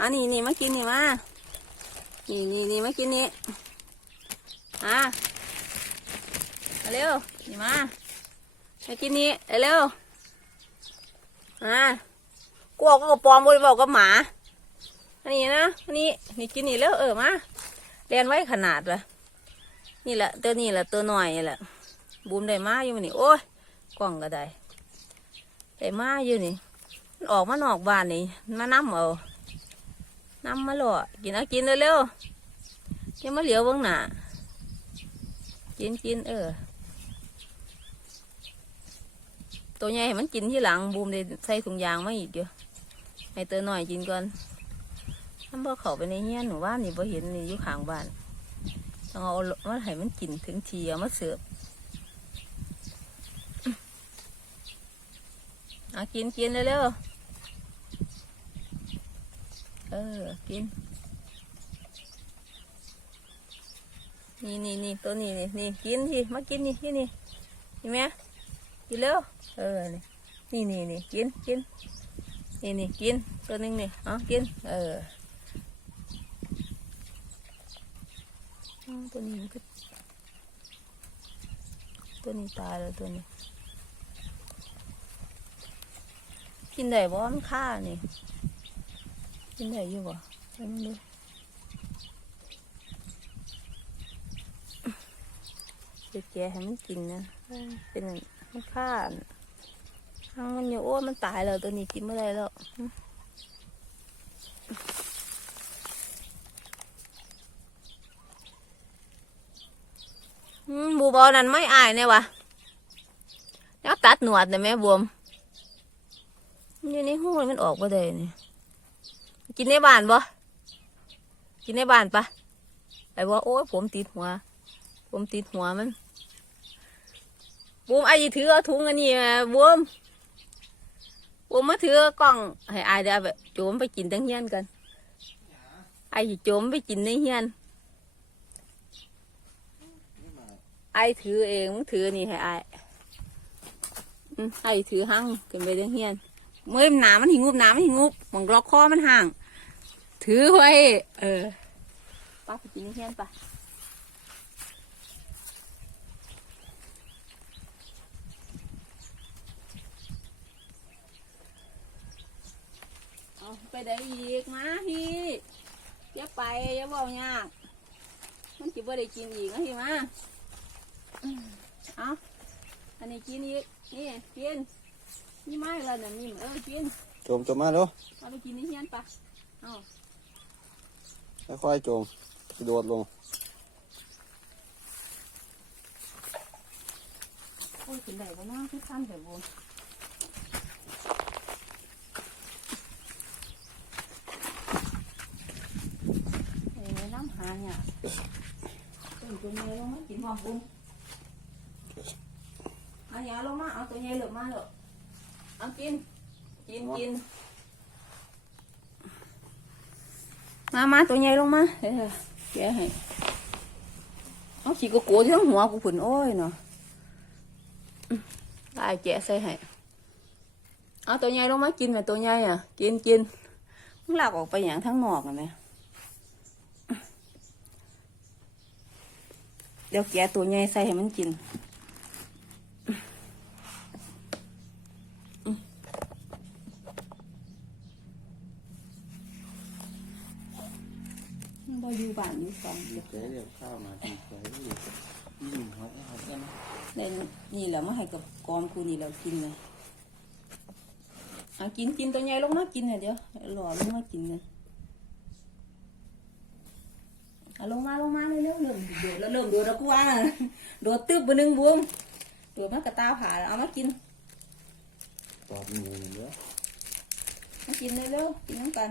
อันนี้นี่มากินนี่มา นี่นี่นี่มากินนี่อะเร็วนี่มามากินนี่เร็วอะกลัวก็กระปอมบริบอกกับหมา อันนี้นะอันนี้นี่กินนี่แล้วเออมาเรียนไว้ขนาดละนี่แหละตัวนี้แหละตัวหน่อยนี่แหละบูมได้มาอยู่นี่โอ้ยกล่องก็ได้ได้มาอยู่นี่ออกมานอกบ้านนี่มาน้ำเอา น้ำมาหล่อกินเอากินเร็วๆยังมาเหลียวเบ้างหน้ากินกินเออ ตัวใหญ่ให้มันกินที่หลังบูมได้ใส่ถุงยางมาอีกอยู่ให้ตัวหน่อยกินก่อนมันบ่เขาไปในเฮียหนูว่านี่บ่เห็นนี่อยู่ข้างบ้านต้องเอามาให้มันกินถึงทีเอามาเสิร์ฟเอากินกินเร็วๆ ออ กิน นี่นี่นี่ตัวนี้นี่นี่กินทีมากินนี่ที่นี่เห็นไหมกินเร็วเออนี่นี่นี่นี่กินกินนี่นี่กินตัวหนึงนี่เอกิน เออตัวนี้มันก็ตัวนี้ตายแล้วตัวนี้ กินได้บ่มันฆ่านี่ กินได้อยู่บ่ไปมันดูเดี๋ยวแกให้มันกินนะเป็นมันฆ่าน่ะทางมันอยู่โอ้ยมันตายแล้วตัวนี้กินไม่ได้แล้วบูบอนั่นไม่อายเนี่ยวะแล้วตัดหนวดเนี่ยแม่บวมนี่ในหูมันออกมาได้นี่ กินในบ้านบ่กินในบ้านปะไอ้ว่าโอ้ยผมติดหัว ผมติดหัวมันบวมไอ้ถือเอาถุงอันนี้บวมบวมมาถือกล้องให้อายเดี๋ยวแบบโจมไปกินตั้งเฮียนกันไอ้โจมไปกินในเฮียนไอถือเองมึงถือนี่ให้ไออืมไอถือหั่งขึ้นไปเรื่องเฮียนเมื่อหนามันหิงุบหนามันหิงุบหมองล็อกคอมันห่าง ถือไว้ เออป้าไปกินในเฮียนปะเอาไปได้อีกมาพี่อย่าไปอย่าบอกยากมันจิบ่ได้กินอีกนะพี่มาเอาอันนี้กินอีกนี่กินนี่ไม่ละเนี่ยนี่เออกิน โจมโจมมาเร็วเอาไปกินในเฮียนปะเอา ค่อยๆจมกระโดดลงโอ้ยกินได้ปะเนาที่ขั้นแต่บุญเอ้ยน้ำหาเนี่ยตื่นตัวใหญ่ลงมากินความบุญเอาอย่าลงมาเอาตัวใหญ่เหลือมาเหรอเอากิน กินกิน มามาตัวใหญ่ลงมาเฮ้ยแกให้เอาขี้กระโกที่ทั้งหัวกูผุนโอ้ยเนาะอืมลายแกะใส่ให้เอาตัวใหญ่ลงมากินไหมตัวใหญ่อะ กินกินมึงลากออกไปอย่างทั้งหนอกนะแม่เดี๋ยวแกะตัวใหญ่ใส่ให้มันกิน บ่อยู่บ้านอยู่สองอยู่เจ๊เดี๋ยวข้าวมาทีเคยอยู่ยิ่งฮอตฮอตกันในนี่แหละมาให้กับกองกูนี่แหละกินเลยอะกินกินตัวใหญ่ลงมากินเลยเดี๋ยวหล่อลงมากินเลยอะลงมาลงมาเร็วๆเริ่มโดดแล้วเริ่มโดดแล้วกูว่าโดดตึ๊บบนหนึ่งบวมโดดมากระตาผ่าแล้วเอามากินตอบหมูเยอะมากินเร็วๆกินน้ำกัน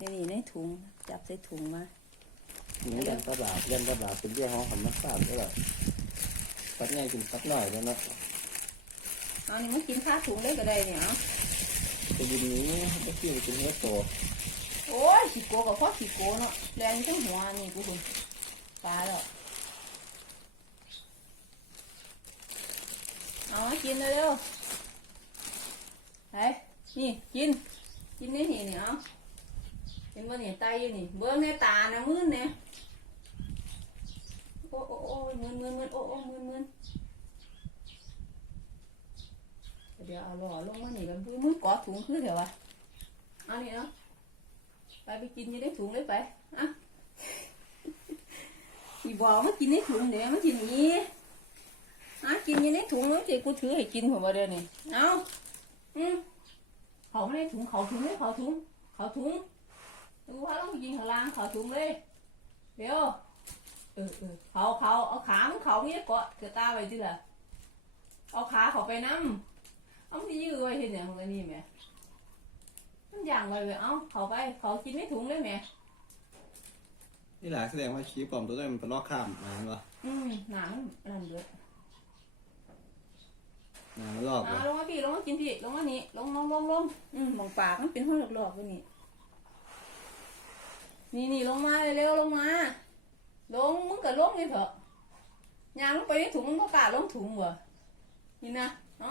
นี่นี่ในถุง จับใส่ถุงมานี่ยันตะบาดยันตะบาดเป็นเรื่องของธรรมชาติก็แบบปัดง่ายกินปัดหน่อยแล้วนะเอานี่มากินข้าวถุงเลยก็ได้เนี่ยเอาไปยินนี้ไม่คิดว่ากินเนื้อโตโอ้ยขี้โกกับพ่อขี้โกเนาะแรงจังหัวนี่กูคุณตายแล้วเอามากินเร็วๆไปไปนี่กิน กินนี่นี่เนี่ยเอาเห็นว่เนี่ยไตอยู่นี่ เบิ้งในตานะมืนเนี่ยโอ้โอ้โอ้มืนมืนมืนโอ้โอ้มืนมืนเดี๋ยวเอาหล่อลงมานี่กันมือมือกอดถุงคือเถอะวะเอานี่เนาะไปไปกินยี่ได้ถุงเลยไปอะอีบอกมากินในถุงเดี๋ยวมากินนี้อะกินยี่ในถุงแล้วเจ๊กูถือให้กินผมมาเดี๋ยวนี้เอาอืมเขาไม่ได้ถุงเขาถุงเลยเขาถุงเขาถุง ดูว่าต้องยิงข้างล่างเขาถุงเลยเดี๋ยวเออเออเขาเขาเอาขาของเขาเนี่ยเกาะเกือตาไปที่ละเอาขาเขาไปนั่เอาที่ยื้อไว้เห็นอย่างไรนี่แหม่มันอย่างไรเลยเอาเขาไปเขากินในถุงเลยแหม่นี่แหละแสดงว่าชี้ปลอมตัวนั้นมันเป็นลอกข้ามหมายว่าอืมหนังนั่นเดือดหนาลอกอ่าเลยลงมาพี่ลงมากินพี่ลงมานี่ลงลงลงลงอืมมองปากมันเป็นห้องหลอกๆด้วยนี่ นี่นี่ลงมาเร็วๆลงมา ลงมึงก็ลงนี่เถอะยางลงไปในถุงมึงก็กล้าลงถุงวะนี่นะเอา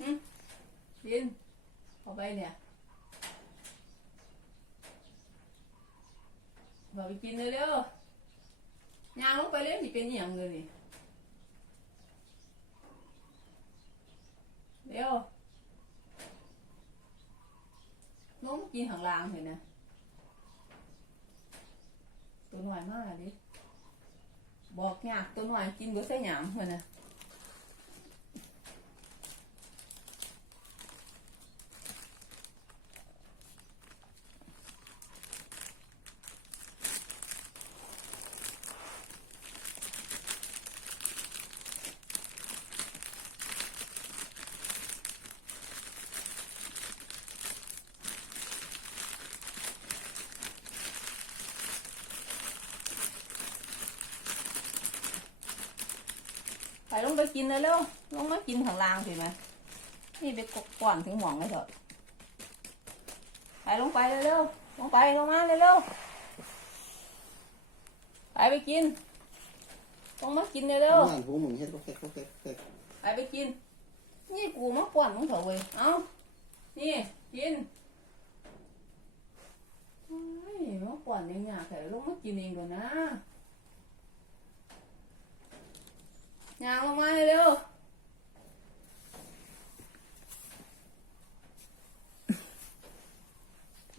อืมยินเอาไปเนี่ยบอกไปกินเร็วๆยางลงไปเลยสิเป็นอย่างเลยนี่ เร็วน้องกินข้างล่างเห็นนะตัวหน่อยมากดิบอกยากตัวหน่อยกินบ่ใส่หยามเห็นนะ ไปลงไปกินเลยเร็วลงมากินข้างล่างเห็นไหมนี่ไปกก่อนถึงหมองเลยเถอะไปลงไปเร็วๆลงไปลงมาเร็วๆไปไปกินลงมากินเร็วๆงานหูมึงเฮ็ดก็เฮ็ดก็เฮ็ดเฮ็ดไปไปกิน นี่กูมาป้อนมึงเถอะเว้ย เอานี่กินเฮ้ยมาป้อนยังไงแต่ลงมากินเองก่อนนะ ยางลงมาเร็ว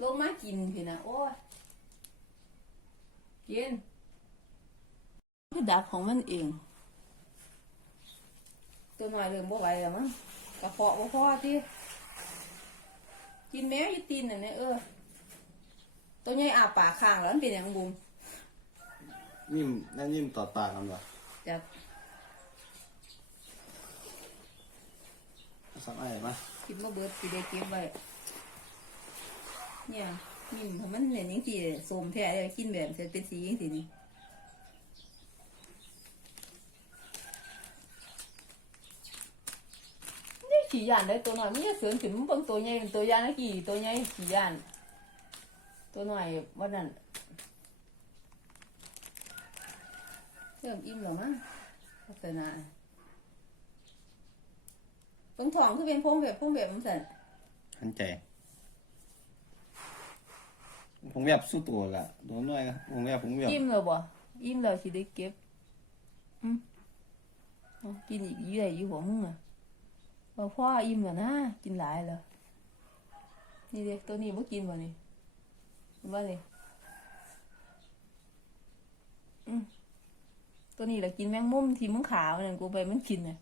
ลงมากินพี่นะโอ้ยกินคือดักของมันเอง ตัวน้อยเริ่มบ่ไหวแล้วมั้งกระเพาะบ่พอที่กินแมวอยู่ตีนน่ะเนี่ยเออ ตัวใหญ่อาปากข้างแล้วมันเป็นหยังบุมนิ่มนั่นนิ่มต่อปากกันวะจะ สักไอ้มากินบ่เบิดสิได้เก็บไว้เนี่ยนิ่มมันเหม็นจังซี่สมแท้เลยกินแบบจะเป็นสีจังซี่นี่นี่ขี้ยานได้ตัวหน้อยมันจะเสริมขึ้นมันเบิ่งตัวใหญ่เป็นตัวใหญ่นะกี่ตัวใหญ่ขี้ยาน ตัวหน้อยวันนั้นเริ่มอิ่มแล้วมั้งพัฒนา ตรงท้องคือเป็นพงแบบพงแบบมันสั่นหันใจผมแบบสู้ตัวละโดนด้วยนะผมแบบผมแบบอิ่มแล้วบ่อิ่มแล้วสิได้เก็บอืมเอากินอีกเยอะอยู่บ่มึงอะบ่พ่ออิ่มแล้วนะกินหลายแล้วนี่เด็กตัวนี้บ่กินบ่นี่เห็นบ่นี่อืมตัวนี้แหละกินแมงมุมที่มึงขาวนั่นกูไปมันกินน่ะ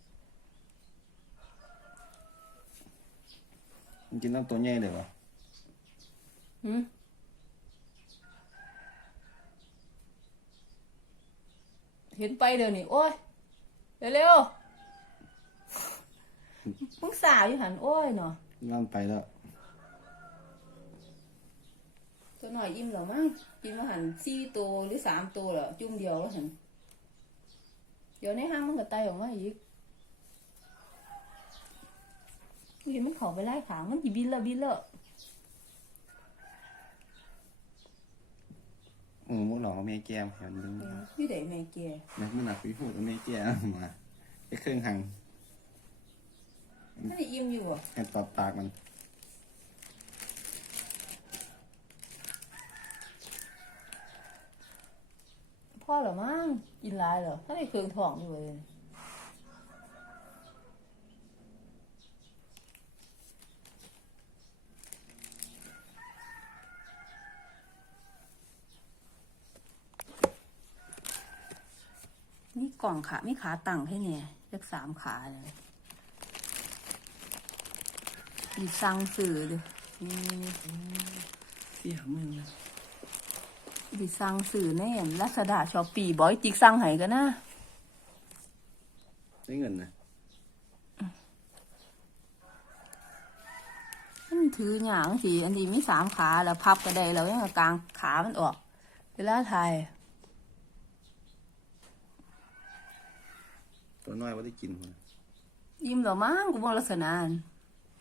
มันกินน้ำตัวใหญ่เลยวะหืมเห็นไปเดี๋ยวนี้โอ้ยเร็วๆมึงสาวอยู่หันโอ้ยเนาะล่ำไปแล้ว ตัวหน่อยอิ่มแล้วมั้งกินมาหันสี่ตัวหรือสามตัวแล้วจุ่มเดียวแล้วหันเดี๋ยวในห้างมันก็ไตออกมาอีก นี่มันเขอไปไล่ขางมันกี่บินและบินและโอ้มุกหลอกแม่แก้มเห็นดึงพี่เด็กแม่เกียนักมันหนักไปพูดแม่แก้มมาไอ้เครื่องหังไม่ได้อิ่มอยู่บ่ให้ตอบปากมันพ่อเหรอมั้งกินหลายเหรอถ้าได้เครื่องท้องอยู่เลย นี่ กล่องขาไม่ขาตั้งให้เนี่ยเลือกสามขาเลยมีสั่งสื่อเลยนี่เสียมึงดิสั่งสื่อแน่ลัสดาชอปปีบอยติ๊กสั่งให้กันนะได้เงินนะมันถือหยางสิอันนี้มีสามขาแล้วพับก็ได้แล้วยังกลางขามันออก เวลาถ่าย ตัวน้อยว่าได้กินมันยิ้มเหรอมั้งกูบอกลักษณะนั้น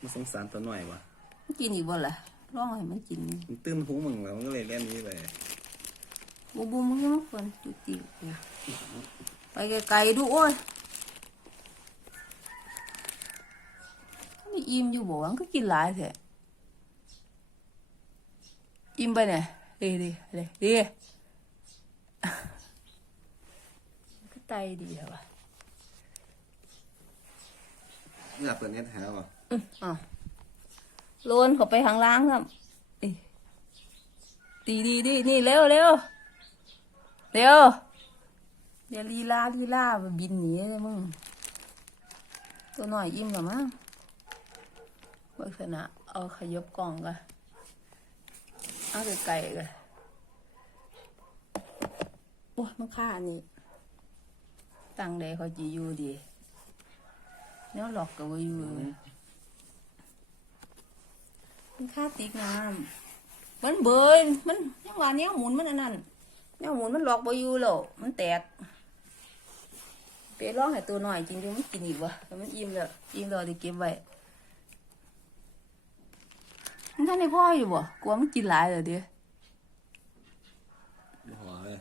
มันสงสารตัวน้อยวะมันกินอีกบ่ล่ะร้องให้มันกินมันตื้นหูมึงแล้วมันก็เลยเล่นนี้ไปบูบูมึงยังควรจุดจิไปไกลๆดูโอ้ยไม่อิ่มอยู่บ่วะมันก็กินหลายแท้อิ่มไปเนี่ยดีดีเลยดีก็ไตดีเหรอวะ อยากเปิดเน็ตหาว่ะอืมอ้าวโลนเขาไปข้างล่างครับดีดีดีนี่เร็วเร็วเร็วเดี๋ยวลีลาลีลาบินหนีเลยมึง ตัวหน่อยอิ่มหรอมั้งลักษณะเอาขยบกล่องกันเอาไปไกลกันโอ้ยมันค่าอันนี้ตังใดเขาจีอยู่ดี เนี่ยหลอกกับว่าอยู่เลยมันค่าติ๊กน้ำมันเบินมันยังว่าเนี้ยหมุนมันอันนั้นเนี้ยหมุนมันหลอกบอยู่แล้วมันแตกไปร้องให้ตัวหน่อยจริงๆมันกินอีกวะแต่มันอิ่มแล้วอิ่มแล้วได้เก็บไว้มันท่านในพ่ออยู่บ่กลัวมันกินหลายเลยเดี๋ยวหัวเลย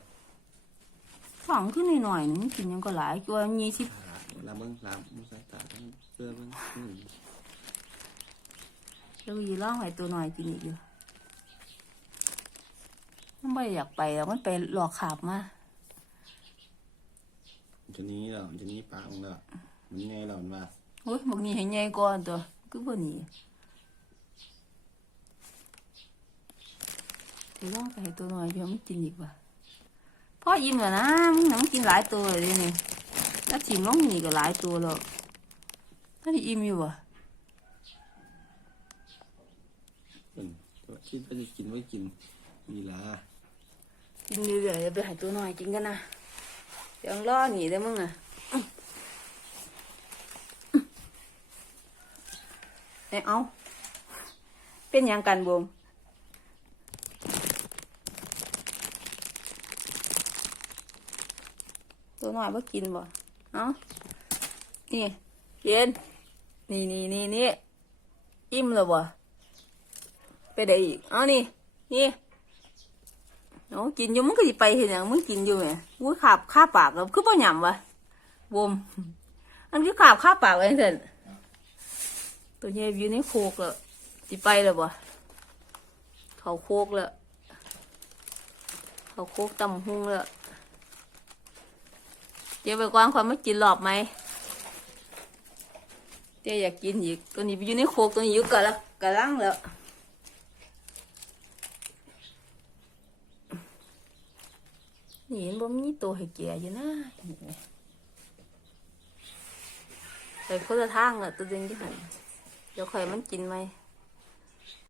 ฝังขึ้นหน่อยๆนึงมันกินยังก็หลายกลัวมีสิเว ลามึงลามมึงสายตาต้องเสื้อมึงอืมแล้วยีร้องให้ตัวหน่อยกินอีกอยู่มันไม่อยากไปแล้วมันไปหลอกขาบมามันจะหนี้แล้วมันจะหนี้ปากมึงแล้วมันไงแล้วมันว่าโอ้ยบอกนี่ให้ใหญ่ก่อนตัวคือบ่หนี่ไปลองไปให้ตัวหน่อยเดี๋ยวมันกินอีกว่ะพ่อยิ้มแล้วนะมึงหนังกินหลายตัวเลยนี่แล้วถิ่มลงนี่ก็หลายตัวแล้วถ้าได้อิ่มอยู่ว่ะเป็นตัวคิดว่าจะกินไว้กินมีลากินเรื่อยๆเดี๋ยวไปให้ตัวหน่อยกินกันนะเดี๋ยวรอหนีได้อมึงอะเอ้ยเอาเป็นหยังกันบมตัวหน่อยว่ากินบ่ เอานี่เย็น นี่นี่นี่นี่อิ่มแล้วบ่ไปได้อีกเอานี่ นี่เอากินอยู่มึงก็สิไปเห็นยังมึงกินอยู่ไหมมึงขาบข้าปากแล้วคือบ่หยำวะบมอันคือขาบข้าปากไว้เถอะตัวใหญ่อยู่ในโคกแล้วสิไปแล้วบ่เขาโคกแล้วเขาโคกตำหุงแล้ว เดี๋ยวไปกว้างความไม่กินหลอบไหมเดี๋ยวอยากกินอีกตัวนี้อยู่ในโคกตัวนี้อยู่กะละกะลังแล้วนี่เห็นบ่มีตัวให้แก่อยู่นะนี่คนละทางอะตัวเองที่หันเดี๋ยวคอยมันกินไหม